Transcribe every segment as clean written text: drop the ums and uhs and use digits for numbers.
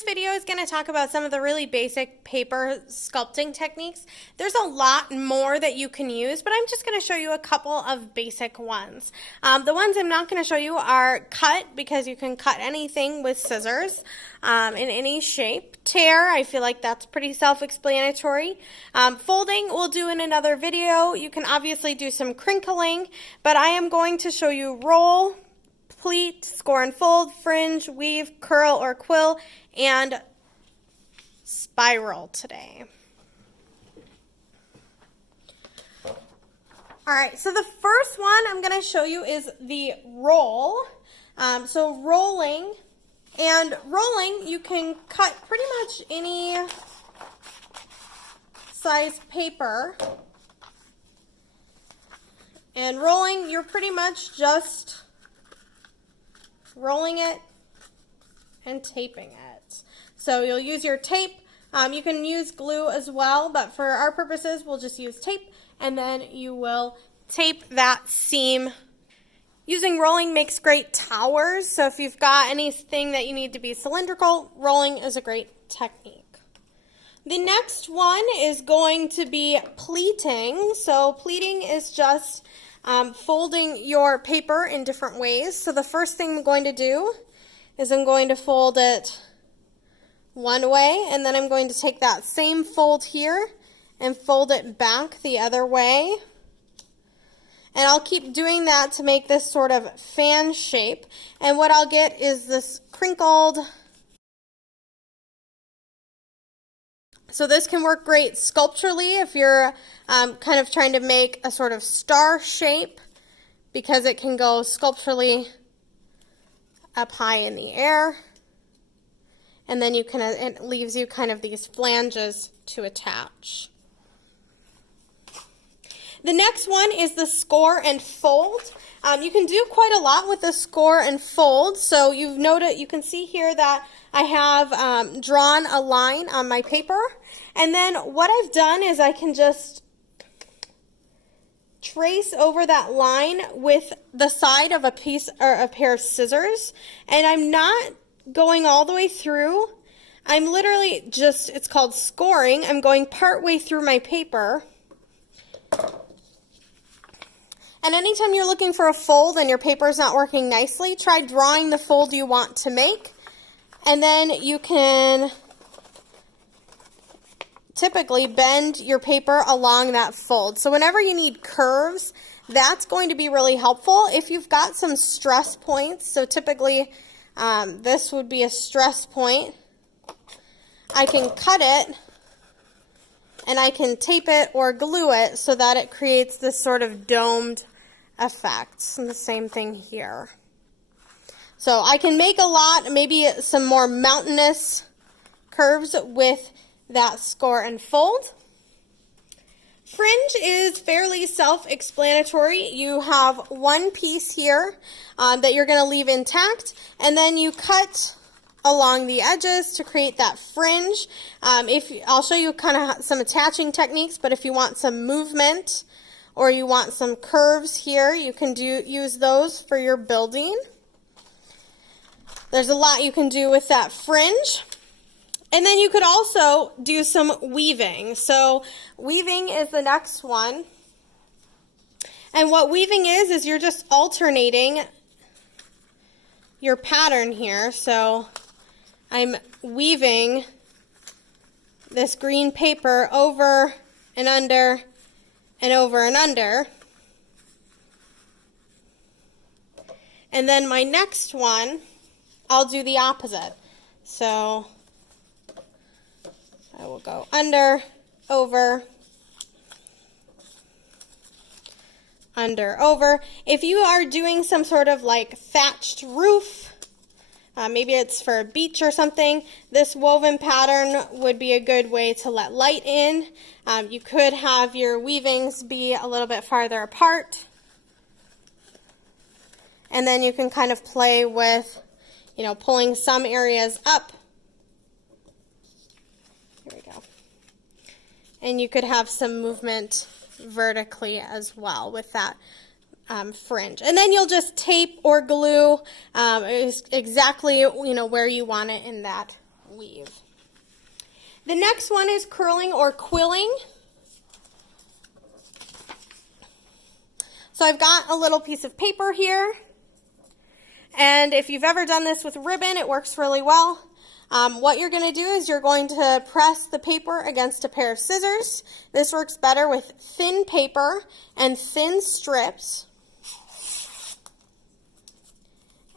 this video is going to talk about some of the really basic paper sculpting techniques. There's a lot more that you can use, but I'm just going to show you a couple of basic ones. The ones I'm not going to show you are cut, because you can cut anything with scissors in any shape. Tear, I feel like that's pretty self-explanatory. Folding we'll do in another video. You can obviously do some crinkling, but I am going to show you roll, pleat, score and fold, fringe, weave, curl or quill, and spiral today. All right, so the first one I'm going to show you is the roll. So rolling, you can cut pretty much any size paper. And rolling, you're pretty much just rolling it and taping it. So you'll use your tape. You can use glue as well, but for our purposes, we'll just use tape, and then you will tape that seam. Using rolling makes great towers, so if you've got anything that you need to be cylindrical, rolling is a great technique. The next one is going to be pleating. So pleating is just folding your paper in different ways. So the first thing I'm going to do is I'm going to fold it one way, and then I'm going to take that same fold here and fold it back the other way. And I'll keep doing that to make this sort of fan shape. And what I'll get is this crinkled. So this can work great sculpturally if you're kind of trying to make a sort of star shape, because it can go sculpturally up high in the air. And then it leaves you kind of these flanges to attach. The next one is the score and fold. You can do quite a lot with the score and fold. So you can see here that I have drawn a line on my paper. And then what I've done is I can just trace over that line with the side of a piece or a pair of scissors. And I'm not going all the way through. I'm literally just, it's called scoring. I'm going part way through my paper. And anytime you're looking for a fold and your paper is not working nicely, try drawing the fold you want to make. And then you can typically bend your paper along that fold. So whenever you need curves, that's going to be really helpful. If you've got some stress points, so typically this would be a stress point, I can cut it and I can tape it or glue it so that it creates this sort of domed effect. And the same thing here. So I can make a lot, maybe some more mountainous curves with that score and fold. Fringe is fairly self-explanatory. You have one piece here that you're going to leave intact, and then you cut along the edges to create that fringe. I'll show you kind of some attaching techniques, but if you want some movement or you want some curves here, you can use those for your building. There's a lot you can do with that fringe. And then you could also do some weaving. So weaving is the next one. And what weaving is you're just alternating your pattern here. So I'm weaving this green paper over and under and over and under. And then my next one, I'll do the opposite. So I will go under, over, under, over. If you are doing some sort of like thatched roof, maybe it's for a beach or something, this woven pattern would be a good way to let light in. You could have your weavings be a little bit farther apart. And then you can kind of play with, pulling some areas up. Here we go. And you could have some movement vertically as well with that fringe. And then you'll just tape or glue exactly where you want it in that weave. The next one is curling or quilling. So I've got a little piece of paper here, and if you've ever done this with ribbon, it works really well. What you're going to do is you're going to press the paper against a pair of scissors. This works better with thin paper and thin strips.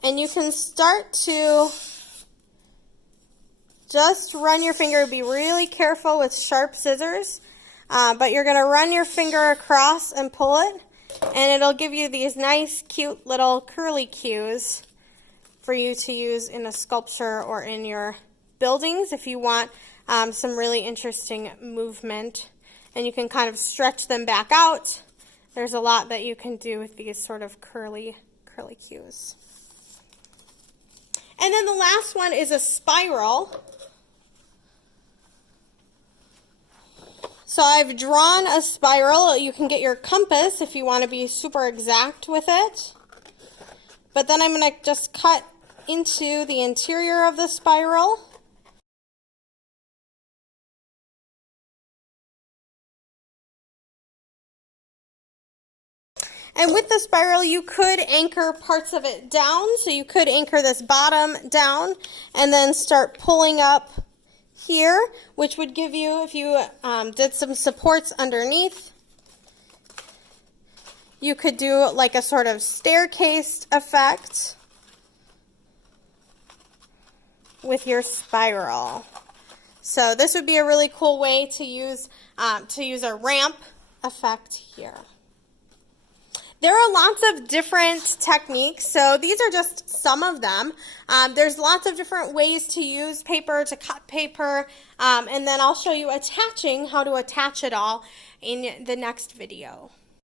And you can start to just run your finger. Be really careful with sharp scissors, but you're going to run your finger across and pull it, and it'll give you these nice, cute little curly cues for you to use in a sculpture or in your buildings if you want some really interesting movement. And you can kind of stretch them back out. There's a lot that you can do with these sort of curly cues. And then the last one is a spiral. So I've drawn a spiral. You can get your compass if you want to be super exact with it. But then I'm going to just cut into the interior of the spiral. And with the spiral, you could anchor parts of it down. So you could anchor this bottom down and then start pulling up here, which would give you, if you did some supports underneath, you could do like a sort of staircase effect with your spiral. So this would be a really cool way to use a ramp effect here. There are lots of different techniques, so these are just some of them. There's lots of different ways to use paper, to cut paper, and then I'll show you how to attach it all in the next video.